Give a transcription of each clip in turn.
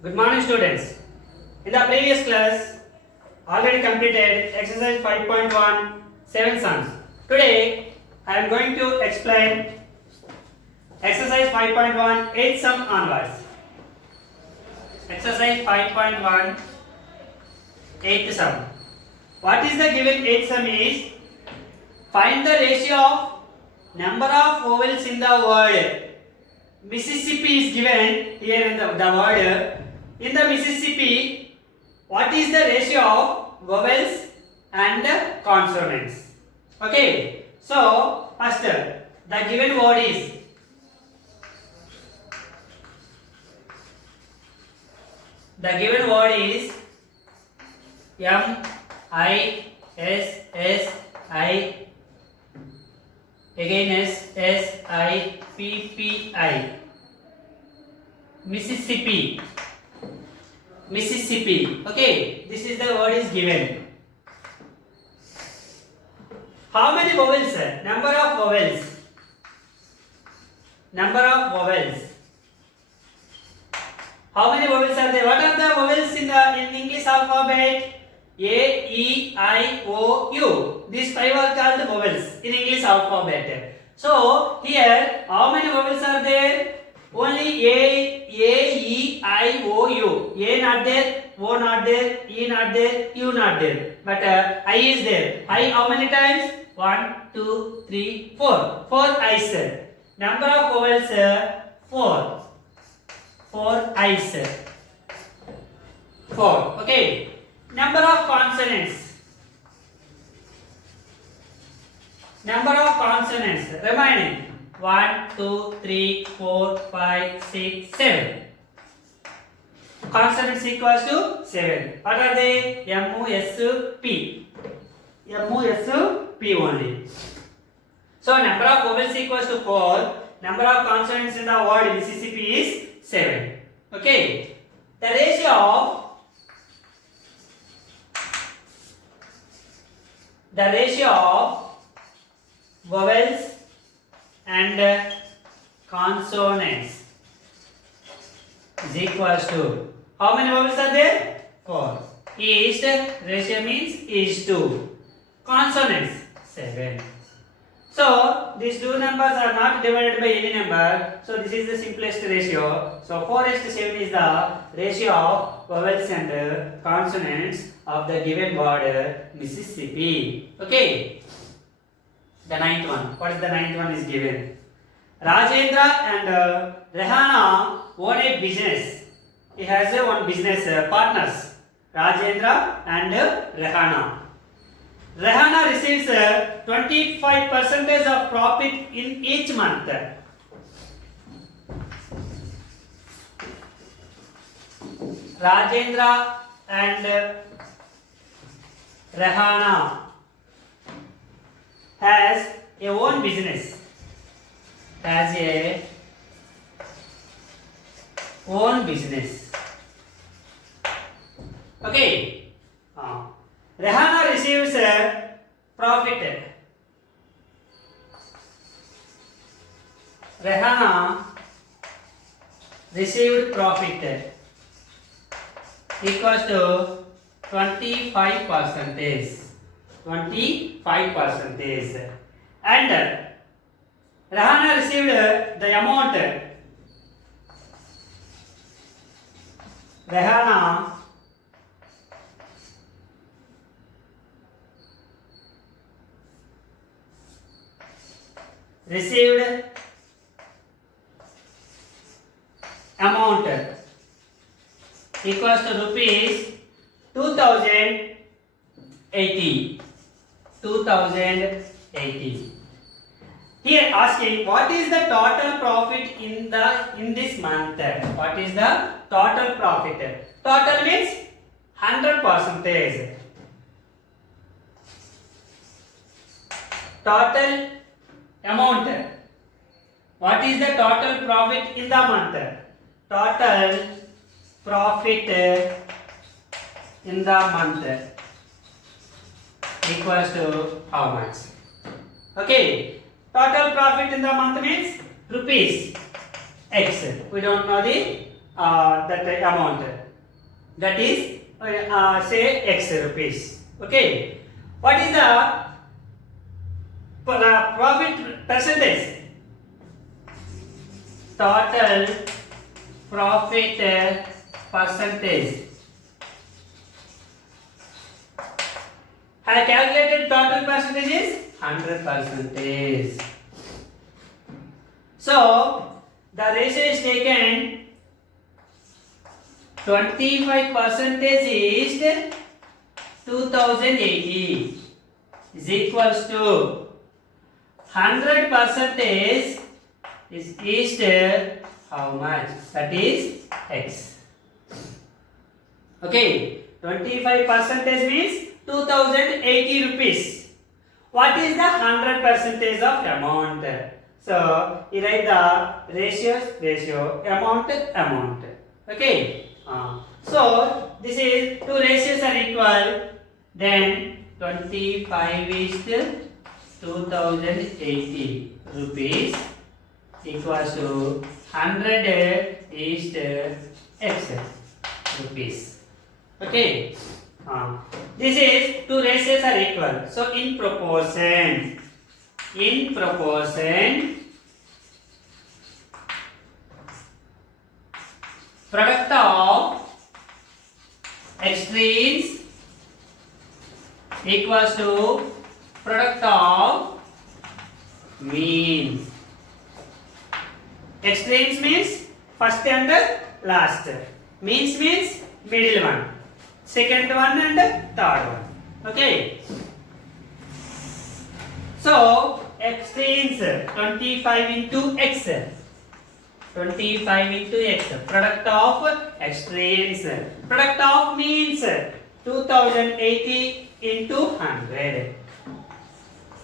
Good morning, students. In the previous class, already completed exercise 5.1 7 sums. Today, I am going to explain exercise 5.1 8 sum onwards. Exercise 5.1 8 sum. What is the given 8 sum is find the ratio of number of vowels in the word Mississippi is given here in the word. In the Mississippi, what is the ratio of vowels and consonants? Okay, so first the given word is M I S S I again S I P P I Mississippi. Okay, this is the word is given. How many vowels? Number of vowels. How many vowels are there? What are the vowels in English alphabet? A, E, I, O, U. These five are called vowels in English alphabet. So here, how many vowels are there? Only A, E, I, O, U. A not there, O not there, E not there, U not there. But I is there. I how many times? 1, 2, 3, 4. 4 I's. Number of vowels 4. 4 I's. 4. Okay. Number of consonants. Remaining 1, 2, 3, 4, 5, 6, 7. Consonants equals to 7. What are they? M, S, P. P only. So number of vowels equals to 4. Number of consonants in the word Mississippi is 7. Okay. The ratio of vowels and consonants is equals to how many vowels are there? 4. East ratio means is 2. Consonants 7. So these two numbers are not divided by any number. So this is the simplest ratio. So 4:7 is the ratio of vowels and consonants of the given word Mississippi. Okay. The ninth one. What is the ninth one is given? Rajendra and Rehana own a business. He has one business partners. Rajendra and Rehana. Rehana receives 25% of profit in each month. Rajendra and Rehana has a own business. Okay. Rehana receives profit. Rehana received profit equals to 25%. And Rehana received the amount. Rehana received amount equals to rupees 2080. Here asking what is the total profit in this month? What is the total profit? Total means 100%. Total amount. What is the total profit in the month? Total profit in the month equals to how much? Okay. Total profit in the month means rupees X. We don't know the that amount. That is say X rupees. Okay. What is the profit percentage? Total profit percentage. I calculated total percentage is 100%. So the ratio is taken 25% is 2080 is equals to 100% is how much? That is X. Okay, 25% means 2080 rupees. What is the 100% of amount? So, you write the ratio, amount. Okay. So, this is two ratios are equal. Then 25 is to 2080 rupees equals to 100 is to X rupees. Okay. This is two ratios are equal. So in proportion, product of extremes equals to product of means. Extremes means first and last. Means middle one. Second one and third one. Okay. So extremes 25 into X. 25 into X. Product of extremes. Product of means 2080 into 100.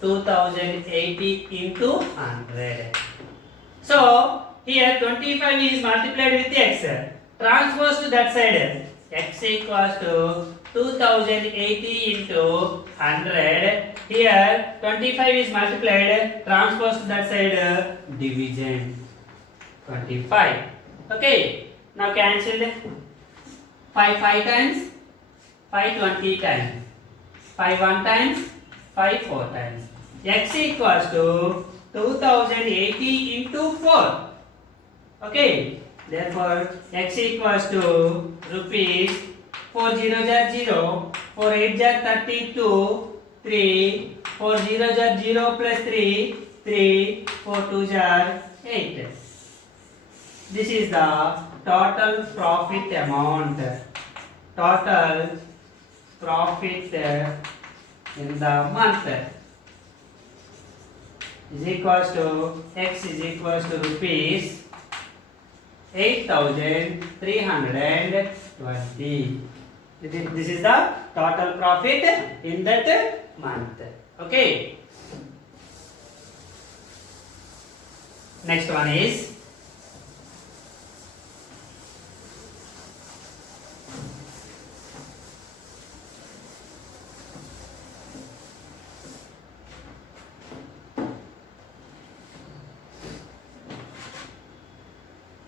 2080 into 100. So here 25 is multiplied with X. Transpose to that side. X equals to 2080 into 100. Here 25 is multiplied. Transpose to that side. Division. 25. Okay. Now cancel 5 times. 5 20 times. 5 1 times. 5 4 times. X equals to 2080 into 4. Okay. Therefore, X equals to rupees 4 0 0, 4 8 32, 3, 4 0 0 plus 3, 3, 4 2 8. This is the total profit amount. Total profit in the month is equals to X is equals to rupees 8,320. This is the total profit in that month. Okay. Next one is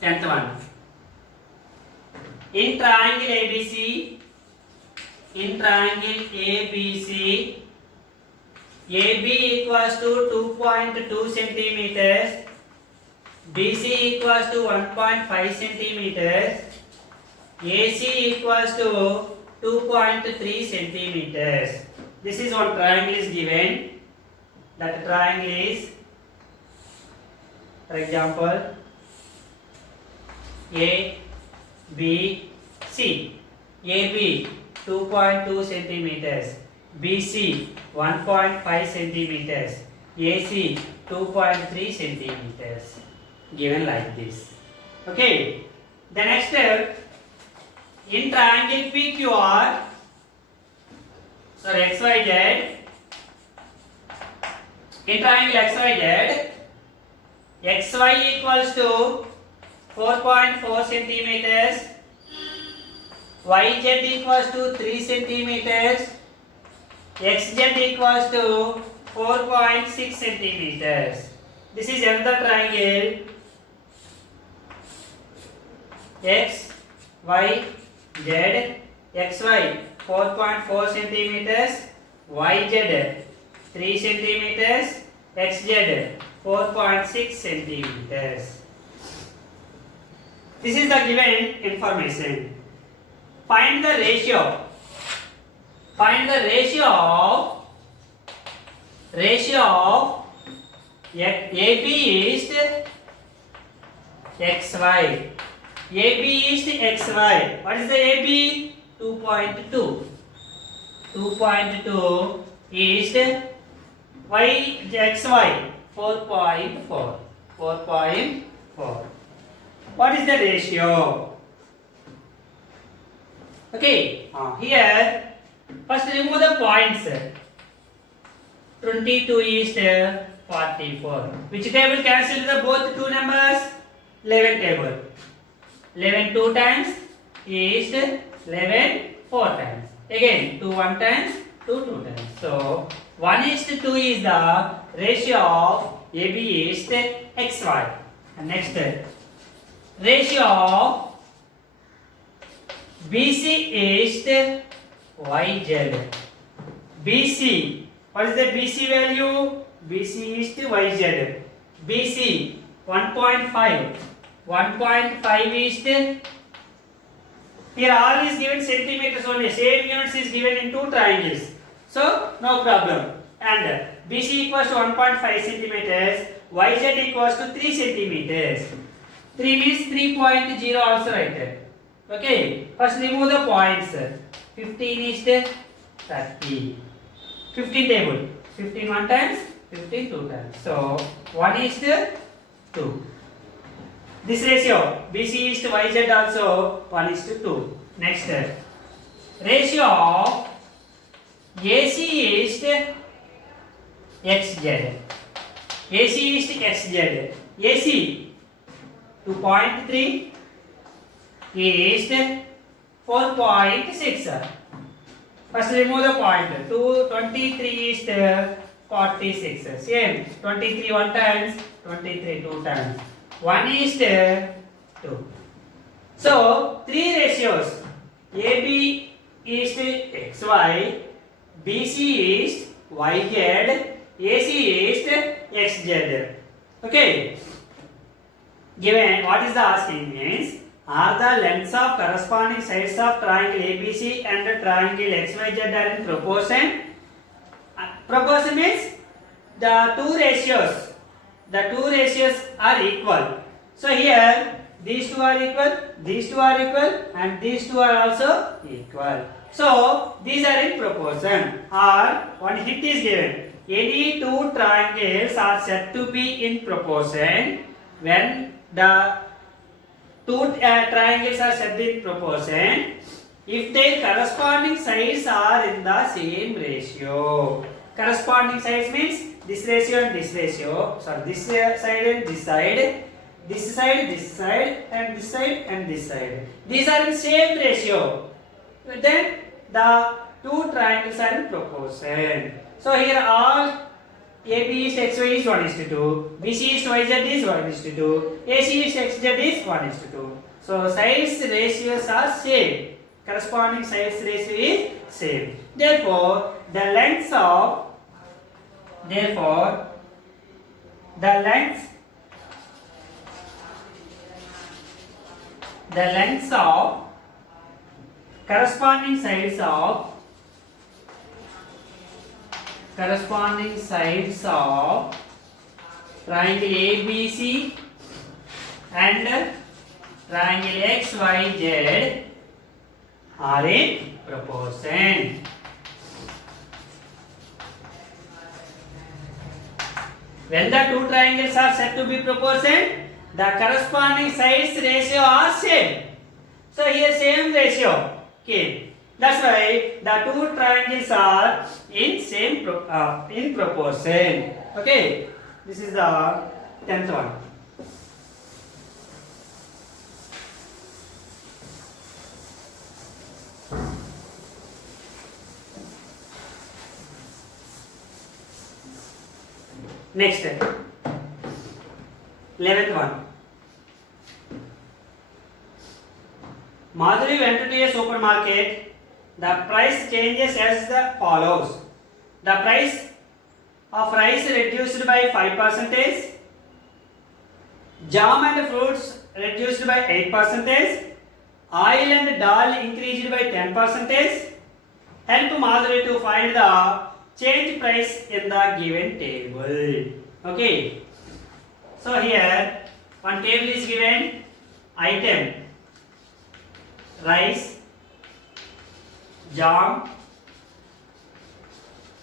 tenth one. In triangle ABC, AB equals to 2.2 centimeters, BC equals to 1.5 centimeters, AC equals to 2.3 centimeters. This is one triangle is given. That triangle is, for example, A, B, C. AB 2.2 centimeters, BC 1.5 centimeters, AC 2.3 centimeters. Given like this. Okay. The next step, in triangle PQR, so XYZ, in triangle XYZ, XY equals to 4.4 centimeters, YZ equals to 3 centimeters, XZ equals to 4.6 centimeters. This is another triangle X, Y, Z, XY 4.4 centimeters, YZ 3 centimeters, XZ 4.6 centimeters. This is the given information. Find the ratio. Find the ratio of AB is XY. AB is XY. What is the AB? 2.2. 2.2 is Y XY 4.4. 4.4. What is the ratio? Okay, here first remove the points. 22 is 44. Which table cancel the both two numbers? 11 table. 11 2 times is 11 4 times. Again 2 1 times, 2 2 times. So 1:2 is the ratio of AB is XY. And next ratio of BC is YZ. BC. What is the BC value? BC is YZ. BC 1.5. 1.5 is here all is given centimeters only. Same units is given in two triangles. So no problem. And BC equals to 1.5 centimeters. YZ equals to 3 centimeters. 3 means 3.0 also right there. Okay. First remove the points. 15 is 30. 15 table. 15 1 times, 15 2 times. So 1:2. This ratio BC is to YZ also 1:2. Next ratio of AC is to XZ. AC is to XZ. AC 2.3 is 4.6. First remove the point. 23 is 46. Same 23 1 times, 23 2 times. 1:2. So three ratios. AB is to XY, BC is YZ, AC is to XZ. Okay. Given what is the asking means, are the lengths of corresponding sides of triangle ABC and the triangle XYZ are in proportion? Proportion means the two ratios are equal. So here these two are equal, and these two are also equal. So these are in proportion. Or one hint is given. Any two triangles are said to be in proportion when the two triangles are said in proportion if their corresponding sides are in the same ratio. Corresponding sides means this ratio and this ratio. So this side and this side, this side, this side, and this side and this side. These are in same ratio. Then the two triangles are in proportion. So here all AB is XY is 1:2, BC is YZ is 1:2, AC is XZ is 1:2. So sides ratios are same. Corresponding sides ratio is same. Therefore, the lengths of corresponding sides of triangle ABC and triangle XYZ are in proportion. When the two triangles are said to be proportion, the corresponding sides ratio are same. So here same ratio. Okay. That's why the two triangles are in same in proportion. Okay. This is the 10th one. Next, 11th one. Madhuri went to a supermarket. The price changes as the follows. The price of rice reduced by 5%. Jam and fruits reduced by 8%. Oil and dal increased by 10%. Help Madhuri to find the change price in the given table. Okay. So here one table is given. Item rice, jam,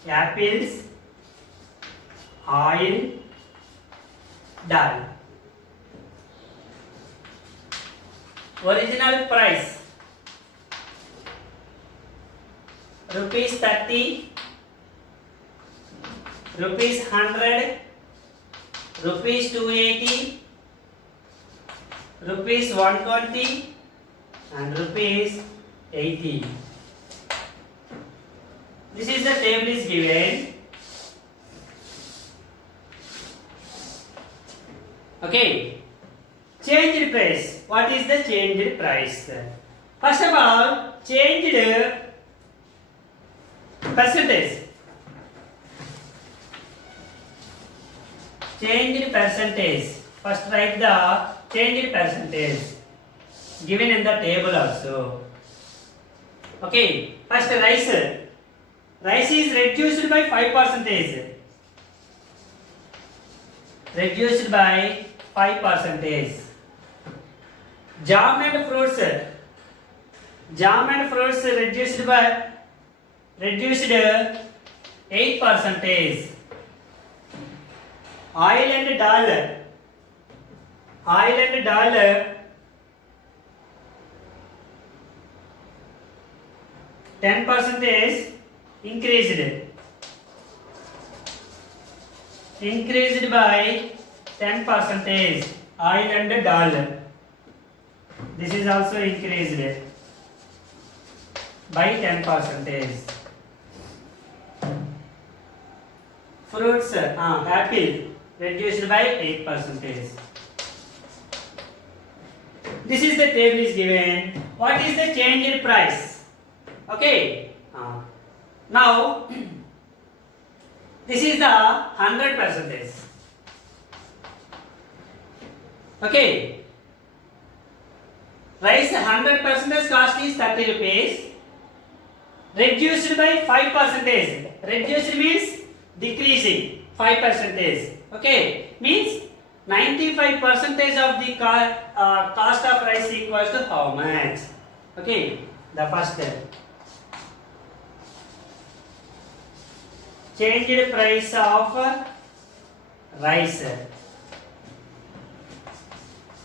apples, oil, dal. Original price rupees 30, rupees 100, rupees 280, rupees 120 and rupees 80. This is the table is given. Okay. Changed price. What is the changed price? First of all, changed percentage. Changed percentage. First write the changed percentage given in the table also. Okay. First rice. Rice is reduced by 5%. Reduced by 5%. Jam and fruits. Jam and fruits reduced 8%. Oil and dal. Oil and dal 10% increased. Increased by 10%. Oil and dal. This is also increased by 10%. Fruits, apple reduced by 8%. This is the table is given. What is the change in price? Okay. Now this is the 100%. Okay. Rice 100% cost is 30 rupees. Reduced by 5%. Reduced means decreasing 5%. Okay. Means 95% of the cost of rice equals to how much? Okay. The first step. Changed price of rice.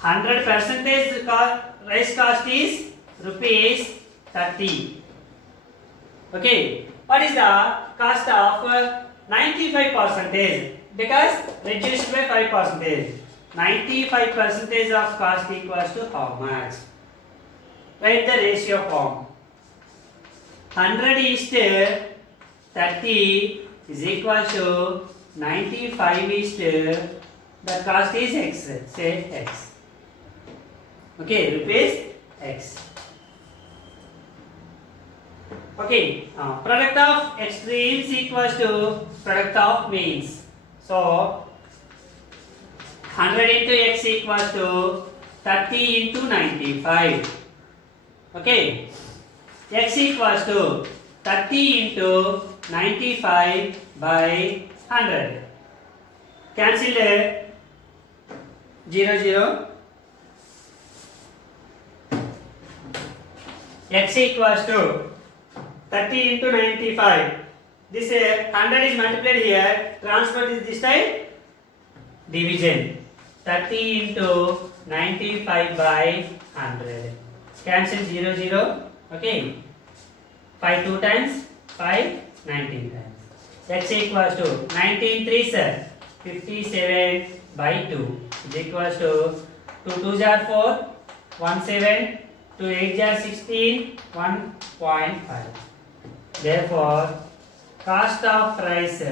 100% rice cost is rupees 30. Okay. What is the cost of 95%? Because reduced by 5%. 95% of cost equals to how much? Write the ratio form. 100 is to 30 is equal to 95 is to the cost is x. Say x. Okay, rupees x. Okay, product of extremes equals to product of means. So 100 into x equals to 30 into 95. Okay, x equals to 30 into 95 by 100. Cancel 0, 0. X equals to 30 into 95. This 100 is multiplied here. Transfer is this type. Division. 30 into 95 by 100. Cancel 0, 0. Okay. 5 2 times. 5 19 times. X equals to 19 3 57 by 2 is equals to 2 2s are 4 1 7 2 8s are 16 1.5. Therefore cost of price,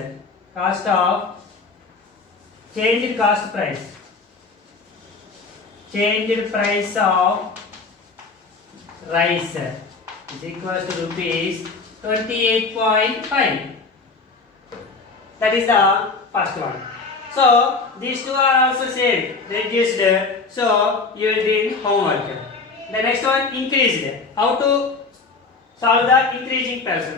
cost of changed cost price, changed price of rice is equals to rupees 28.5. That is the first one. So these two are also same, reduced. So you will do in homework. The next one increased. How to solve the increasing percentage?